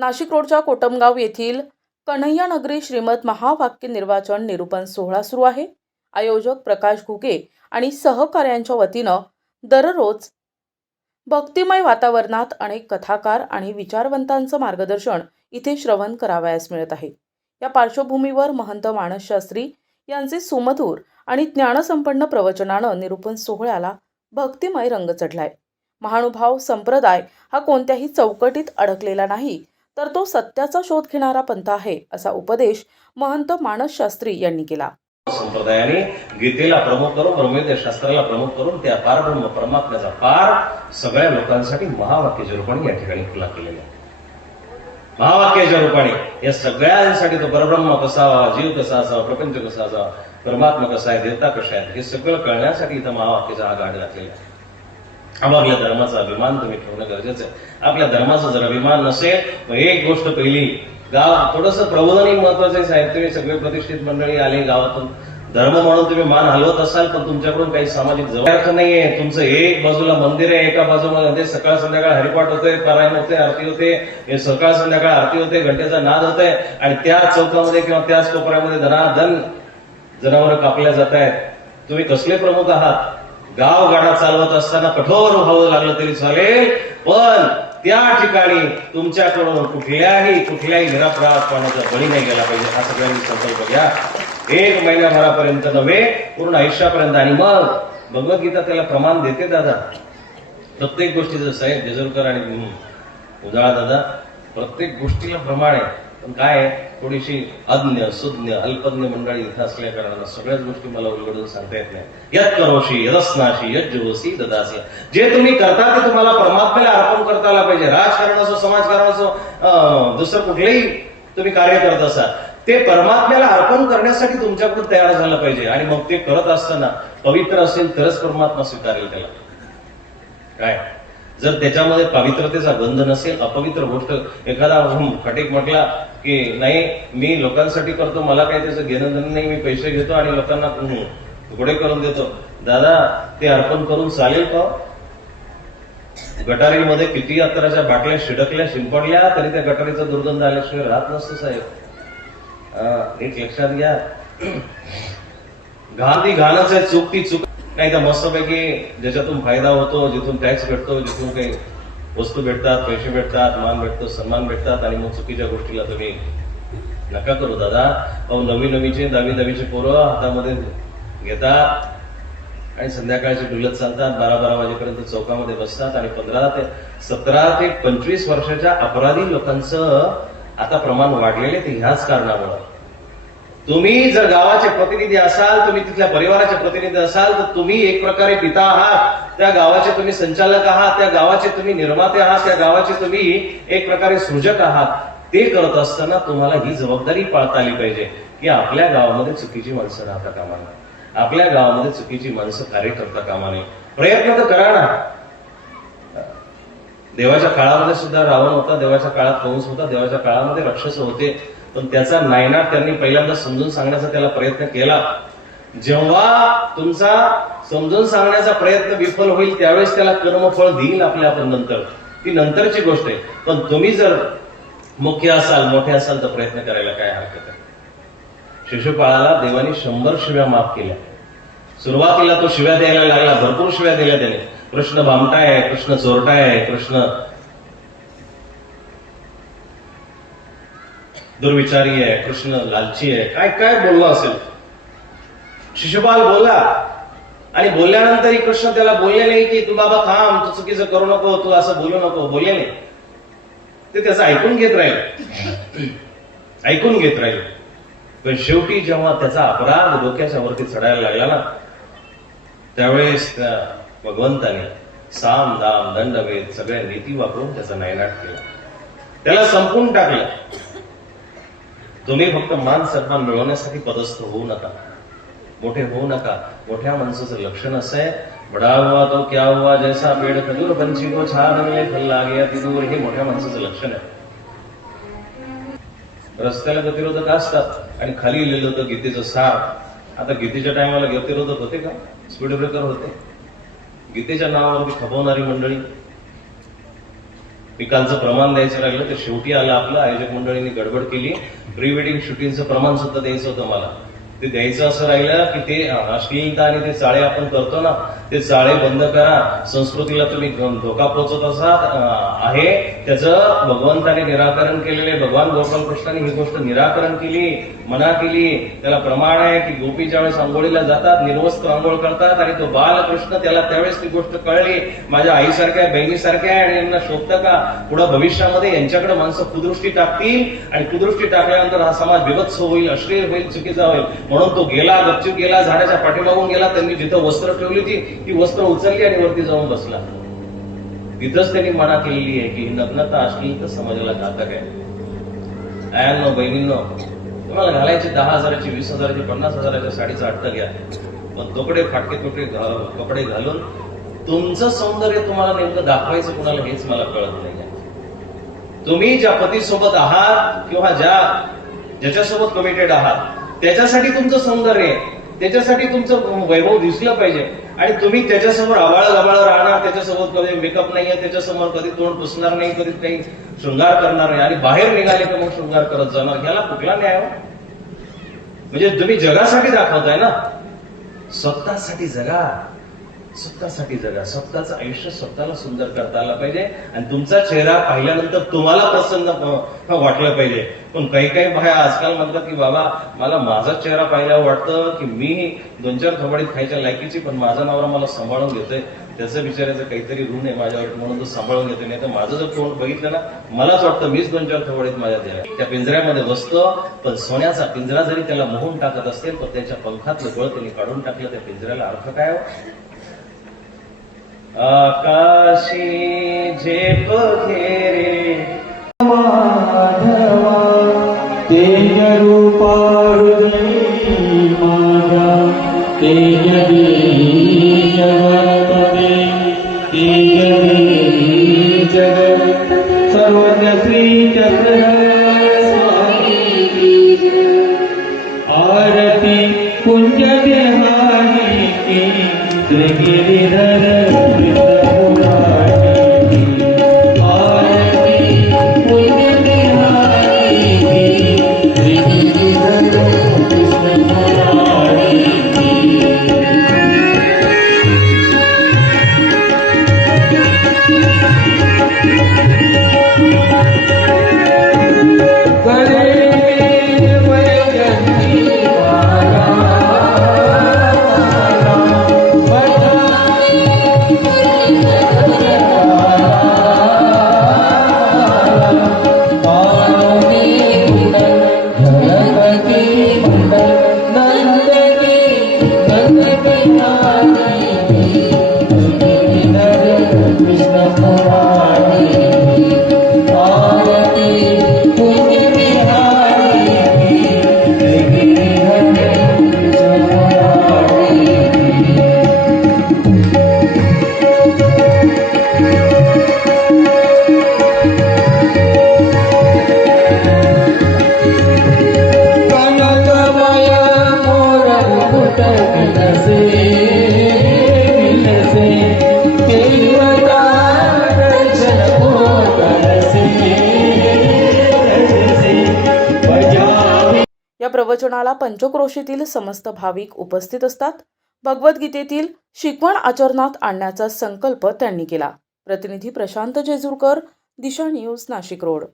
नाशिक रोडच्या कोटमगाव येथील कन्हैया नगरी श्रीमद महावाक्य निर्वाचन निरूपण सोहळा सुरू आहे. आयोजक प्रकाश घुगे आणि सहकार्यांच्या वतीनं दररोज भक्तिमय वातावरणात अनेक कथाकार आणि विचारवंतांचं मार्गदर्शन इथे श्रवण करावयास मिळत आहे. या पार्श्वभूमीवर महंत मानसशास्त्री यांचे सुमधूर आणि ज्ञानसंपन्न प्रवचनानं निरूपण सोहळ्याला भक्तिमय रंग चढलाय. महानुभाव संप्रदाय हा कोणत्याही चौकटीत अडकलेला नाही तर तो सत्याचा शोध घेणारा पंथ आहे असा उपदेश महंत मानसशास्त्री यांनी केला. संप्रदायाने गीतेला प्रमुख करून ब्रह्मविद्या शास्त्राला प्रमुख करून त्या पार ब्रह्म परमात्म्याचा पार सगळ्या लोकांसाठी महावाक्याच्या रूपाने या ठिकाणी खुला केलेला आहे. महावाक्याच्या रूपाने या सगळ्यांसाठी तो परब्रह्म कसा जीव कसा असावा प्रपंच कसा असावा परमात्मा कसा आहे देवता कशा आहेत हे सगळं कळण्यासाठी इथं महावाक्याचा हा गाड घातलेला आहे. आपल्या धर्माचा अभिमान तुम्ही ठेवणं गरजेचं आहे. आपल्या धर्माचा जर अभिमान नसेल मग एक गोष्ट पहिली गाव थोडस प्रबोधनही महत्वाचं आहे साहेब. तुम्ही सगळे प्रतिष्ठित मंडळी आले गावातून. धर्म म्हणून तुम्ही मान हलवत असाल पण तुमच्याकडून काही सामाजिक जवळ नाहीये. तुमचं एक बाजूला मंदिर आहे एका बाजूमध्ये सकाळ संध्याकाळ हरिपाठ होते पारायण होते आरती होते. हे सकाळ संध्याकाळ आरती होते घंटेचा नाद होत आहे आणि त्या चौकामध्ये किंवा त्याच कोपऱ्यामध्ये धनाधन जनावर कापल्या जात आहेत तुम्ही कसले प्रमुख आहात? गाव गाडा चालवत असताना कठोर व्हावं लागलं तरी चालेल पण त्या ठिकाणी तुमच्याकडून कुठल्याही कुठल्याही निरापराधपणाचा बळी नाही गेला पाहिजे हा सगळ्यांनी संकल्प घ्या. एक महिन्याभरापर्यंत नव्हे पूर्ण आयुष्यापर्यंत. आणि मग भगवद्गीता त्याला प्रमाण देते दादा. प्रत्येक गोष्टीचं साहेब जेजुरकर आणि उजाळा दादा प्रत्येक गोष्टीला प्रमाण आहे. पण काय थोडीशी अज्ञ सुज्ञ अल्पज्ञ मंडळी इथं असल्या कारणानं सगळ्याच गोष्टी मला उलगडून सांगता येत नाही. यत करोशी यदस्नाशी यज्जोसी ददासी. जे तुम्ही करता ते तुम्हाला परमात्म्याला अर्पण करता आला पाहिजे. राजकारण असो समाजकारण असो अं, दुसरं कुठलंही तुम्ही कार्य करत असाल ते परमात्म्याला अर्पण करण्यासाठी तुमच्याकडून तयार झालं पाहिजे. आणि मग ते करत असताना पवित्र असेल तरच परमात्मा स्वीकारेल त्याला. काय? जर त्याच्यामध्ये पवित्रतेचा बंध नसेल अपवित्र गोष्ट एखादा हं, फटीक म्हटला की नाही मी लोकांसाठी करतो मला काही त्याचं घेणं देणं नाही मी पैसे घेतो आणि लोकांना तुकडे करून देतो. दादा ते अर्पण करून चालेल का? गटारीमध्ये किती अत्तराच्या बाटल्या शिडकल्या शिंपडल्या तरी त्या गटारीचा दुर्गंध आल्याशिवाय राहत नसतो साहेब. एक लक्षात घ्या. घाण ती घाणच आहे चूक ती चूक नाही तर मस्तपैकी ज्याच्यातून फायदा होतो जिथून टॅक्स भेटतो जिथून काही वस्तू भेटतात पैसे भेटतात मान भेटतो सन्मान भेटतात आणि मग चुकीच्या गोष्टीला तुम्ही नका करू दादा. अहो नवी नवीचे दहावी दहावीचे पोरं हातामध्ये घेतात आणि संध्याकाळचे डुलत चालतात बारा बारा वाजेपर्यंत चौकामध्ये बसतात आणि पंधरा ते सतरा ते पंचवीस वर्षाच्या अपराधी लोकांचं आता प्रमाण वाढलेले ते ह्याच कारणामुळं. तुम्ही जर गावाचे प्रतिनिधी असाल तुम्ही तिथल्या परिवाराचे प्रतिनिधी असाल तर तुम्ही एक प्रकारे पिता आहात. त्या गावाचे तुम्ही संचालक आहात त्या गावाचे तुम्ही निर्माते आहात त्या गावाचे तुम्ही एक प्रकारे सृजक आहात. ते करत असताना तुम्हाला ही जबाबदारी पाळता आली पाहिजे की आपल्या गावामध्ये चुकीची माणसं राहता कामा नये. आपल्या गावामध्ये चुकीची माणसं कार्य करता कामा नये. प्रयत्न तर करा ना. देवाच्या काळामध्ये सुद्धा रावण होता देवाच्या काळात कंस होता देवाच्या काळामध्ये राक्षस होते. पण त्याचा नायनाट त्यांनी पहिल्यांदा समजून सांगण्याचा त्याला प्रयत्न केला. जेव्हा तुमचा समजून सांगण्याचा प्रयत्न विफल होईल त्यावेळेस त्याला कर्मफळ देईल आपल्या आपण नंतर. ती नंतरची गोष्ट आहे. पण तुम्ही जर मुख्य असाल मोठे असाल तर प्रयत्न करायला काय हरकत आहे? शिशुपाळाला देवानी शंभर शिव्या माफ केल्या. सुरुवातीला तो शिव्या द्यायला लागला भरपूर शिव्या दिल्या त्याने. कृष्ण भामटाय आहे कृष्ण चोरटाय आहे कृष्ण दुर्विचारी आहे कृष्ण लालची आहे काय काय बोललो असेल? शिशुपाल बोला. आणि बोलल्यानंतरही कृष्ण त्याला बोलले नाही की तू बाबा थांब तू चुकीचं करू नको तू असं बोलू नको. बोलले नाही. ते त्याचं ऐकून घेत राहील. ऐकून घेत राहील. पण शेवटी जेव्हा त्याचा अपराध डोक्याच्या वरती चढायला लागला ना त्यावेळेस त्या भगवंताने साम दाम दंडभेद सगळ्या नीती वापरून त्याचा नायनाट केला. त्याला संपून टाकलं. तुम्ही फक्त मान सन्मान मिळवण्यासाठी पदस्थ होऊ नका. मोठे होऊ नका. मोठ्या माणसाचं लक्षण असं आहे बडा हुआ तो क्या हुआ जैसा पेड़ खजूर पंछी को छान मिळे फल लागे तिदूर हे मोठ्या माणसाचं लक्षण आहे. रस्त्याला गतिरोधक असतात आणि खाली लिहिलं होतं गीतेचं सार. आता गीतेच्या टायमाला गतिरोधक होते का? स्पीड ब्रेकर होते. गीतेच्या नावावरती खपवणारी मंडळी. पिकांचं प्रमाण द्यायचं राहिलं तर शेवटी आलं आपलं. आयोजक मंडळींनी गडबड केली. प्री वेडिंग शूटिंगचं प्रमाण सुद्धा द्यायचं होतं मला ते द्यायचं असं राहिलं की ते अश्लीलता आणि ते चाळे आपण करतो ना ते चाळे बंद करा. संस्कृतीला तुम्ही धोका पोहोचत असा आहे. त्याचं भगवंताने निराकरण केलेले भगवान गोपाल कृष्णाने ही गोष्ट निराकरण केली मना केली. त्याला प्रमाण आहे की गोपी ज्यावेळेस आंघोळीला जातात निर्वस्त आंघोळ करतात आणि तो बालकृष्ण त्याला त्यावेळेस ती गोष्ट कळली. माझ्या आईसारख्या बहिणीसारख्या आहे आणि यांना शोधतं का? पुढं भविष्यामध्ये यांच्याकडे माणसं कुदृष्टी टाकतील आणि कुदृष्टी टाकल्यानंतर हा समाज विभत्स होईल अश्लील होईल चुकीचा होईल. म्हणून तो गेला गपचूप गेला झाडाच्या पाठीमागून गेला त्यांनी जिथं वस्त्र ठेवली होती ती वस्त्र उचलली आणि वरती जाऊन बसला. तिथंच त्यांनी मना केलेली आहे की नग्नता असली तर समाजाला घातक आहे. आयांनो बहिणींनो तुम्हाला घालायची दहा हजाराची वीस हजाराची पन्नास हजाराच्या साडीचा अट्ट घ्या. पण कपडे फाटके तुटके कपडे घालून तुमचं सौंदर्य तुम्हाला नेमकं दाखवायचं कुणाला हेच मला कळत नाही. तुम्ही ज्या पतीसोबत आहात किंवा ज्या ज्याच्यासोबत कमिटेड आहात त्याच्यासाठी तुमचं सौंदर्य आहे. त्याच्यासाठी तुमचं वैभव दिसलं पाहिजे. आणि तुम्ही त्याच्यासमोर आवाळ गबाळ राहणार त्याच्यासोबत कधी मेकअप नाहीये त्याच्यासमोर कधी तोंड पुसणार नाही कधी काही शृंगार करणार नाही. आणि बाहेर निघाले तर मग शृंगार करत जाणार. ह्याला कुठला न्याय हो? म्हणजे तुम्ही जगासाठी दाखवताय ना. स्वतःसाठी जगा. स्वतःसाठी जगा. स्वतःचं आयुष्य स्वतःला सुंदर करता आलं पाहिजे आणि तुमचा चेहरा पाहिल्यानंतर तुम्हाला प्रसन्न वाटलं पाहिजे. पण काही काही बाया आजकाल म्हणतात की बाबा मला माझा चेहरा पाहिल्यावर वाटतं की मी दोन चार थोबाडीत खायच्या लायकीची पण माझा नवरा मला सांभाळून घेतोय. त्याचं विचारायचं काहीतरी ऋण आहे माझ्यावर म्हणून तो सांभाळून घेतोय. नाही तर माझं जर तोंड बघितलं ना मलाच वाटतं मीच दोन चार थोबाडीत माझ्या द्या त्या पिंजऱ्यामध्ये बसतो पण सोन्याचा पिंजरा जरी त्याला मोहून टाकत असेल पण त्याच्या पंखातलं गळ त्यांनी काढून टाकलं त्या पिंजऱ्याला अर्थ काय हो? आकाशी झेप घेरे माधवा तेज रूपारुणी माझा तेज देवी जगतपते तेज जगत सर्वज्ञ श्री चक्र आरती कुंज देहानी श्री गिरिधर कृष्ण मुरारी या प्रवचनाला पंचक्रोशीतील समस्त भाविक उपस्थित असतात. भगवद्गीतेतील शिकवण आचरणात आणण्याचा संकल्प त्यांनी केला. प्रतिनिधी प्रशांत जेजूरकर दिशा न्यूज नाशिक रोड.